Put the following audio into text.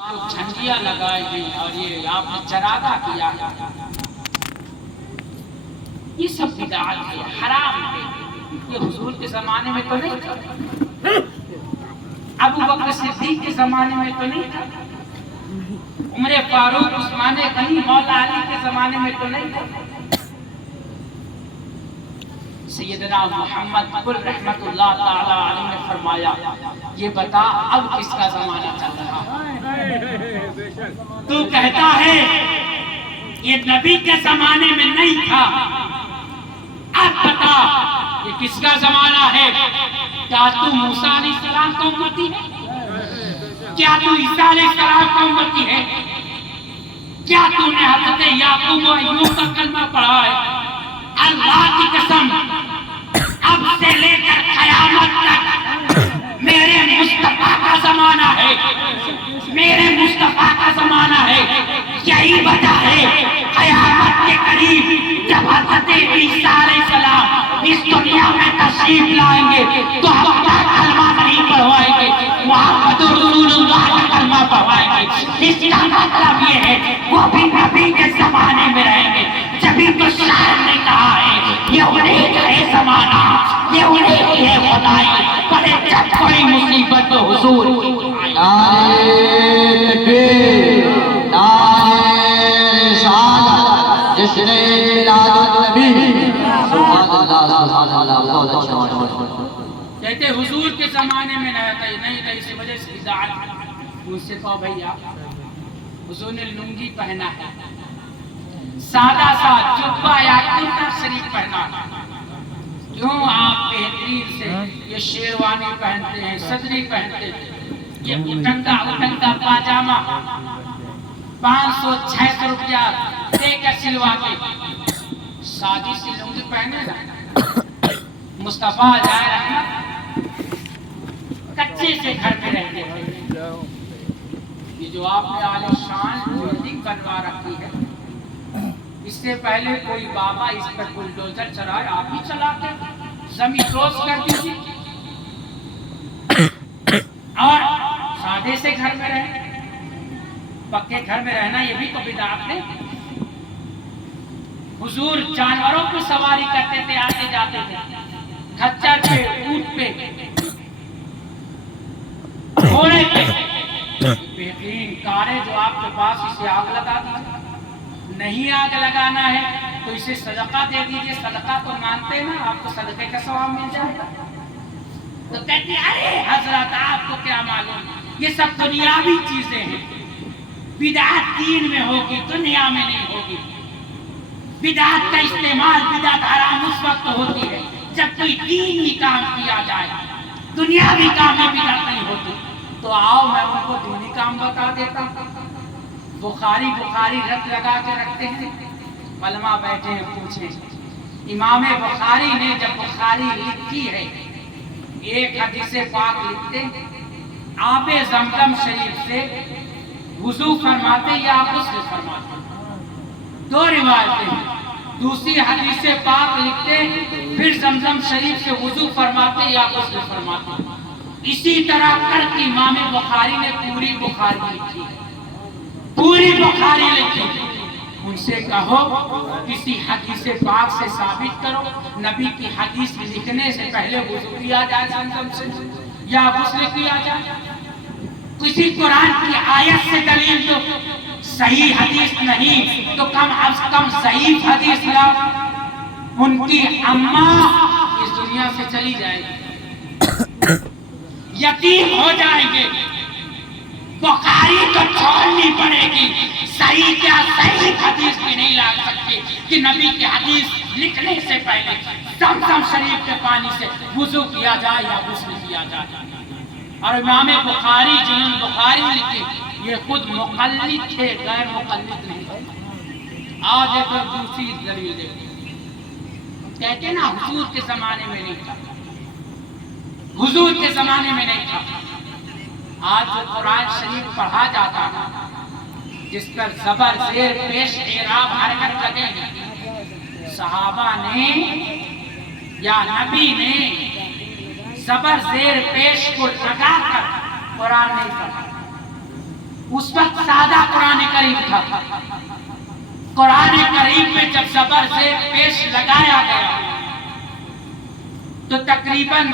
جھنڈیاں لگائی گئی اور یہ آپ نے چراغا کیا، یہ سب بدعت ہے، حرام ہے۔ یہ حضور کے زمانے میں تو نہیں تھا، ابو بکر صدیق کے زمانے میں تو نہیں تھا، عمر فاروق عثمان غنی مولا علی کے زمانے میں تو نہیں تھا۔ سیدنا محمد کل رحمت اللہ تعالی علیہ نے فرمایا یہ بتا اب کس کا زمانہ چل رہا ہے؟ تو کہتا ہے یہ نبی کے زمانے میں نہیں تھا، اب بتا یہ کس کا زمانہ ہے؟ کیا تو موسیٰ علیہ السلام کا امتی ہے؟ کیا تو عیسیٰ علیہ السلام کا امتی ہے؟ کیا تو نے حضرت یعقوب و ایوب کا کلمہ پڑھا ہے؟ اللہ کی قسم اب سے لے کر قیامت تک میرے مصطفیٰ کا زمانہ ہے، میرے مصطفیٰ کا زمانہ ہے۔ یہی وجہ ہے قیامت کے قریب جب حضرت عیسیٰ علیہ السلام اس دنیا میں تشریف لائیں گے تو ہم اپنا کلمہ نہیں پڑھوائیں گے، محمد رسول اللہ کا کلمہ پڑھوائیں گے۔ اس کا مطلب یہ ہے وہ بھی نبی کے زمانے میں رہیں گے۔ جبھی تو شاعر نے کہا ہے یہ انہیں کا ہے زمانہ، یہ انہیں کی ہے خدائی، پڑے جب کوئی مصیبت تو حضور کی۔ نعرہ تکبیر، نعرہ رسالت، جس نے میلاد النبی، سبحان اللہ سبحان اللہ، بہت اچھا۔ کہتے حضور کے زمانے میں نہیں تھا، اسی وجہ سے بدعت۔ مجھ سے کہو بھیا حضور نے لنگی پہنا ہے، سادہ سا جبہ یا کرتا شریف پہنا، کیوں آپ بہترین سے یہ شیروانی پہنتے ہیں، صدری پہنتے ہیں، یہ اٹھنگا پاجامہ 500-600 روپیہ دے کر سلوا کے شادی سی لنگی پہنے نا، مصطفیٰ جائے رحمت کچے سے گھر میں رہتے ہیں۔ یہ جو آپ نے عالی شان بلڈنگ بنوا رکھی ہے، اس سے پہلے کوئی بابا اس پر بلڈوزر چلائے، آپ ہی چلاتے زمین روز کر دیجیے اور سادے سے گھر میں رہیں۔ پکے گھر میں رہنا یہ بھی تو بدعت ہے۔ حضور جانوروں کی سواری کرتے تھے، آتے جاتے تھے، کھچر پہ، اونٹ پہ، گھوڑے پہ، بہترین کاریں جو آپ کے پاس، اسے آگ لگا دیجیے۔ نہیں آگ لگانا ہے تو اسے صدقہ دے دیجئے، صدقہ تو مانتے نا، آپ کو صدقے کا ثواب مل جائے گا۔ تو کہتے ہیں ارے حضرت آپ کو کیا معلوم، یہ سب دنیاوی چیزیں ہیں، بدعت دین میں ہوگی دنیا میں نہیں ہوگی۔ بدعت کا استعمال، بدعت حرام اس وقت ہوتی ہے جب کوئی دینی کام کیا جائے، دنیاوی کام میں بدعت نہیں ہوتی۔ تو آؤ میں ان کو دینی کام بتا دیتا ہوں۔ بخاری رت لگا کے رکھتے ہیں، علماء بیٹھے ہیں، پوچھیں امام بخاری نے جب بخاری لکھی ہے، ایک حدیث پاک لکھتے آب زمزم شریف سے وضو فرماتے یا غسل فرماتے، دو روایتیں ہیں۔ دوسری حدیث پاک لکھتے پھر زمزم شریف سے وضو فرماتے یا غسل فرماتے۔ اسی طرح کر کے امام بخاری نے پوری بخاری لکھی، پوری بخاری لکھی۔ ان سے کہو کسی حدیث پاک سے ثابت کرو نبی کی حدیث لکھنے سے پہلے وضو کیا جائے زمزم سے یا غسل کیا جائے۔ کسی قرآن کی آیت سے دلیل دو، صحیح حدیث نہیں تو کم از کم صحیح حدیث لاؤ۔ ان کی اماں اس دنیا سے چلی جائے گی، یتیم ہو جائیں گے، بخاری تو چھوڑنی پڑے گی، صحیح کیا صحیح حدیث بھی نہیں لا سکتے کہ نبی کی حدیث لکھنے سے پہلے زمزم شریف کے پانی سے وضو کیا جائے یا غسل کیا جائے۔ اور امام بخاری جنہوں نے بخاری لکھی یہ خود مقلد تھے، غیر مقلد نہیں۔ آج دیکھو دوسری دلیل دیکھو، کہتے ہیں نا حضور کے زمانے میں نہیں تھا، حضور کے زمانے میں نہیں تھا۔ آج جو قرآن شریف پڑھا جاتا ہے جس پر زبر زیر پیش اعراب حرکت لگے گی، صحابہ نے یا نبی نے زبر زیر پیش کو لگا کر قرآن نہیں پڑھا۔ اس وقت سادہ قرآن کریم تھا. قرآن کریم میں جب زبر سے پیش لگایا گیا تو تقریباً